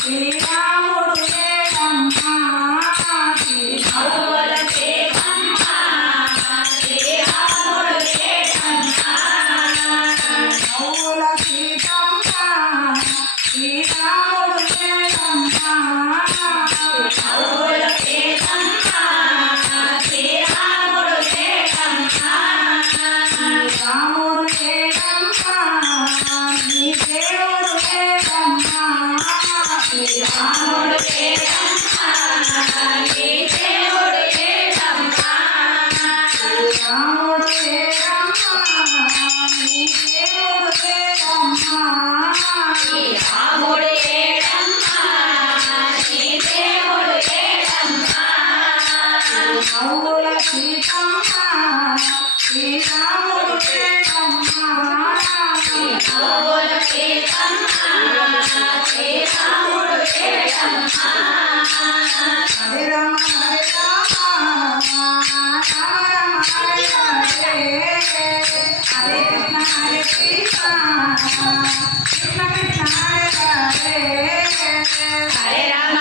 Sita Hare Rama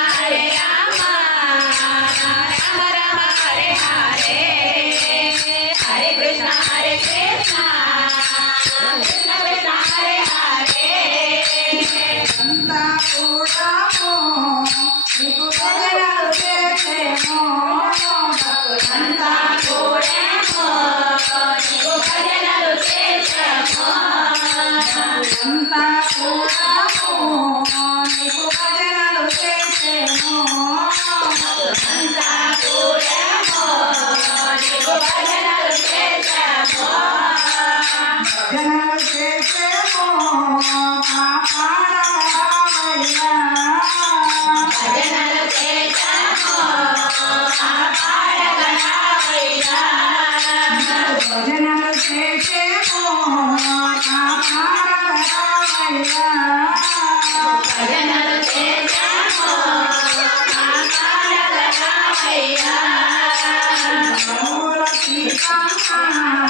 Vamos.